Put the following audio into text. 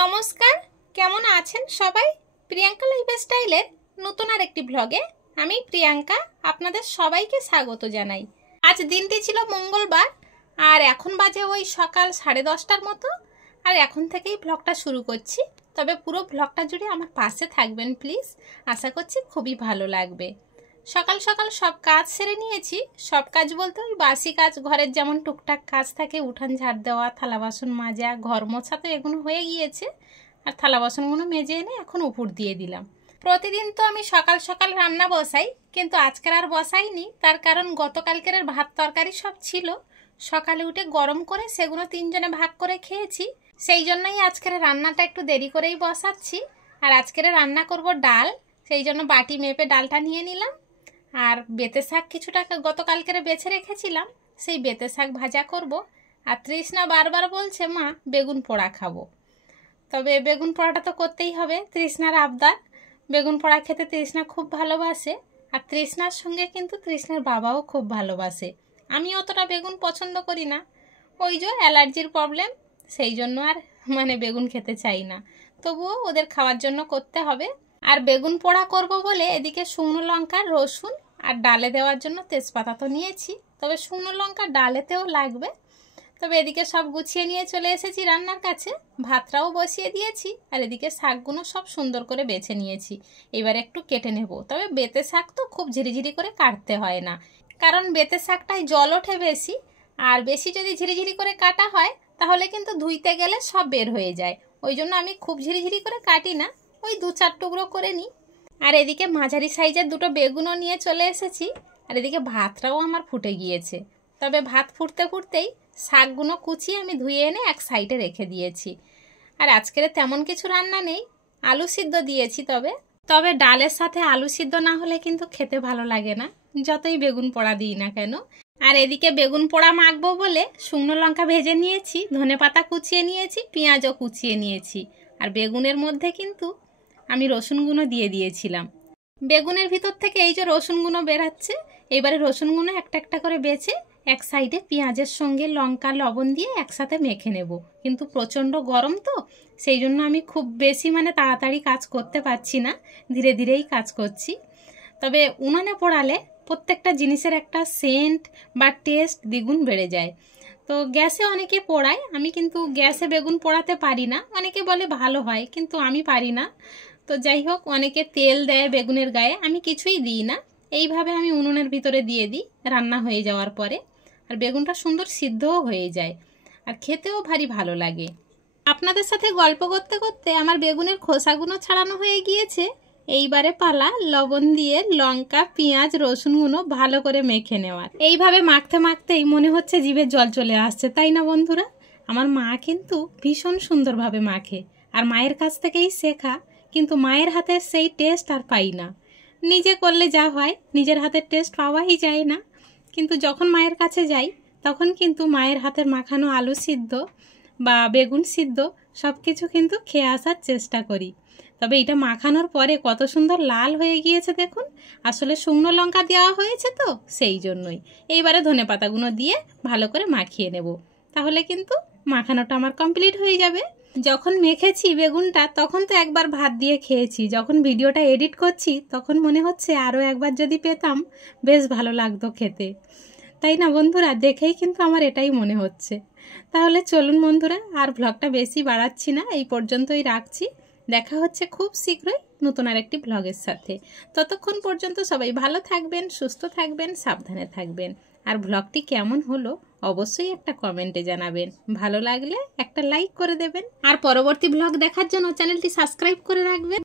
নমস্কার, কেমন আছেন সবাই? প্রিয়াঙ্কা লাইফস্টাইলের নতুন আরেকটি ব্লগে আমি প্রিয়াঙ্কা আপনাদের সবাইকে স্বাগত জানাই। আজ দিনটি ছিল মঙ্গলবার আর এখন বাজে ওই সকাল 10:30টার মতো। আর এখন থেকেই ব্লগটা শুরু করছি, তবে পুরো ব্লগটা জুড়ে আমার পাশে থাকবেন প্লিজ। আশা করছি খুবই ভালো লাগবে। সকাল সকাল সব কাজ সেরে নিয়েছি। সব কাজ বলতে ওই বাসি কাজ, ঘরের যেমন টুকটাক কাজ থাকে, উঠান ঝাড় দেওয়া, থালা বাসন মাজা, ঘর মোছা তো এগুলো হয়ে গিয়েছে। আর থালা বাসনগুলো মেজে এনে এখন উপর দিয়ে দিলাম। প্রতিদিন তো আমি সকাল সকাল রান্না বসাই, কিন্তু আজকের আর বসাইনি। তার কারণ গতকালকের ভাত তরকারি সব ছিল, সকালে উঠে গরম করে সেগুলো তিনজনে ভাগ করে খেয়েছি। সেই জন্যই আজকের রান্নাটা একটু দেরি করেই বসাচ্ছি। আর আজকের রান্না করব ডাল, সেই জন্য বাটি মেপে ডালটা নিয়ে নিলাম। আর বেতে শাক কিছুটা গতকালকের বেছে রেখেছিলাম, সেই বেতে শাক ভাজা করব। আর তৃষ্ণা বারবার বলছে মা বেগুন পোড়া খাবো, তবে বেগুন পোড়াটা তো করতেই হবে, তৃষ্ণার আবদার। বেগুন পোড়া খেতে তৃষ্ণা খুব ভালোবাসে। আর তৃষ্ণার সঙ্গে কিন্তু তৃষ্ণার বাবাও খুব ভালোবাসে। আমি অতটা বেগুন পছন্দ করি না, ওই যে অ্যালার্জির প্রবলেম, সেই জন্য আর বেগুন খেতে চাই না। তবুও ওদের খাওয়ার জন্য করতে হবে। আর বেগুন পোড়া করব বলে এদিকে শুকনো লঙ্কা, রসুন আর ডালে দেওয়ার জন্য তেজপাতা তো নিয়েছি, তবে শুকনো লঙ্কা ডালেতেও লাগবে। তবে এদিকে সব গুছিয়ে নিয়ে চলে এসেছি রান্নার কাছে, ভাতটাও বসিয়ে দিয়েছি। আর এদিকে শাকগুলো সব সুন্দর করে বেছে নিয়েছি, এবার একটু কেটে নেব। তবে বেতে শাক তো খুব ঝিরিঝিরি করে কাটতে হয় না, কারণ বেতে শাকটায় জল ওঠে বেশি। আর বেশি যদি ঝিরিঝিরি করে কাটা হয় তাহলে কিন্তু ধুইতে গেলে সব বের হয়ে যায়। ওই জন্য আমি খুব ঝিরিঝিরি করে কাটি না, ওই 2-4 টুকরো করে নিই। আর এদিকে মাঝারি সাইজের দুটো বেগুনও নিয়ে চলে এসেছি। আর এদিকে ভাতটাও আমার ফুটে গিয়েছে। তবে ভাত ফুটতে ফুটতেই শাকগুলো কুচিয়ে আমি ধুয়ে এনে এক সাইডে রেখে দিয়েছি। আর আজকের তেমন কিছু রান্না নেই, আলু সিদ্ধ দিয়েছি। তবে ডালের সাথে আলু সিদ্ধ না হলে কিন্তু খেতে ভালো লাগে না, যতই বেগুন পোড়া দিই না কেন। আর এদিকে বেগুন পোড়া মাখবো বলে শুকনো লঙ্কা ভেজে নিয়েছি, ধনেপাতা কুচিয়ে নিয়েছি, পেঁয়াজও কুচিয়ে নিয়েছি। আর বেগুনের মধ্যে কিন্তু আমি রসুনগুলো দিয়ে দিয়েছিলাম। বেগুনের ভিতর থেকে এই যে রসুনগুলো বেরাচ্ছে, এবারে রসুনগুলো একটা একটা করে বেছে এক সাইডে পেঁয়াজের সঙ্গে লঙ্কা লবণ দিয়ে একসাথে মেখে নেব। কিন্তু প্রচণ্ড গরম তো, সেই জন্য আমি খুব বেশি তাড়াতাড়ি কাজ করতে পারছি না, ধীরে ধীরেই কাজ করছি। তবে উনানে পোড়ালে প্রত্যেকটা জিনিসের একটা সেন্ট বা টেস্ট দ্বিগুণ বেড়ে যায়। তো গ্যাসে অনেকে পোড়ায়, আমি কিন্তু গ্যাসে বেগুন পোড়াতে পারি না। অনেকে বলে ভালো হয়, কিন্তু আমি পারি না। তো যাই হোক, অনেকে তেল দেয় বেগুনের গায়ে, আমি কিছুই দিই না। এইভাবে আমি উনুনের ভিতরে দিয়ে দিই রান্না হয়ে যাওয়ার পরে। আর বেগুনটা সুন্দর সিদ্ধও হয়ে যায়, আর খেতেও ভারী ভালো লাগে। আপনাদের সাথে গল্প করতে করতে আমার বেগুনের খোসাগুলো ছাড়ানো হয়ে গিয়েছে। এইবারে পালা লবণ দিয়ে লঙ্কা, পেঁয়াজ, রসুনগুলো ভালো করে মেখে নেওয়ার। এইভাবে মাখতে মাখতেই মনে হচ্ছে জিভে জল চলে আসছে, তাই না বন্ধুরা? আমার মা কিন্তু ভীষণ সুন্দরভাবে মাখে, আর মায়ের কাছ থেকেই শেখা। কিন্তু মায়ের হাতের সেই টেস্ট আর পাই না। নিজে করলে যা হয়, নিজের হাতের টেস্ট পাওয়াই যায় না। কিন্তু যখন মায়ের কাছে যাই তখন কিন্তু মায়ের হাতের মাখানো আলু সিদ্ধ বা বেগুন সিদ্ধ সব কিছু কিন্তু খেয়ে আসার চেষ্টা করি। তবে এটা মাখানোর পরে কত সুন্দর লাল হয়ে গিয়েছে দেখুন। আসলে শুকনো লঙ্কা দেওয়া হয়েছে তো, সেই জন্যই। এইবারে ধনেপাতাগুলো দিয়ে ভালো করে মাখিয়ে নেব, তাহলে কিন্তু মাখানোটা আমার কমপ্লিট হয়ে যাবে। যখন মেখেছি বেগুনটা তখন তো একবার ভাত দিয়ে খেয়েছি, যখন ভিডিওটা এডিট করছি তখন মনে হচ্ছে আরও একবার যদি পেতাম বেশ ভালো লাগতো খেতে, তাই না বন্ধুরা? দেখেই কিন্তু আমার এটাই মনে হচ্ছে। তাহলে চলুন বন্ধুরা, আর ব্লগটা বেশি বাড়াচ্ছি না, এই পর্যন্তই রাখছি। দেখা হচ্ছে খুব শীঘ্রই নতুন আরেকটি ব্লগের সাথে। ততক্ষণ পর্যন্ত সবাই ভালো থাকবেন, সুস্থ থাকবেন, সাবধানে থাকবেন। আর ব্লগটি কেমন হলো অবশ্যই একটা কমেন্টে জানাবেন। ভালো লাগলে একটা লাইক করে দেবেন। আর পরবর্তী ব্লগ দেখার জন্য চ্যানেলটি সাবস্ক্রাইব করে রাখবেন।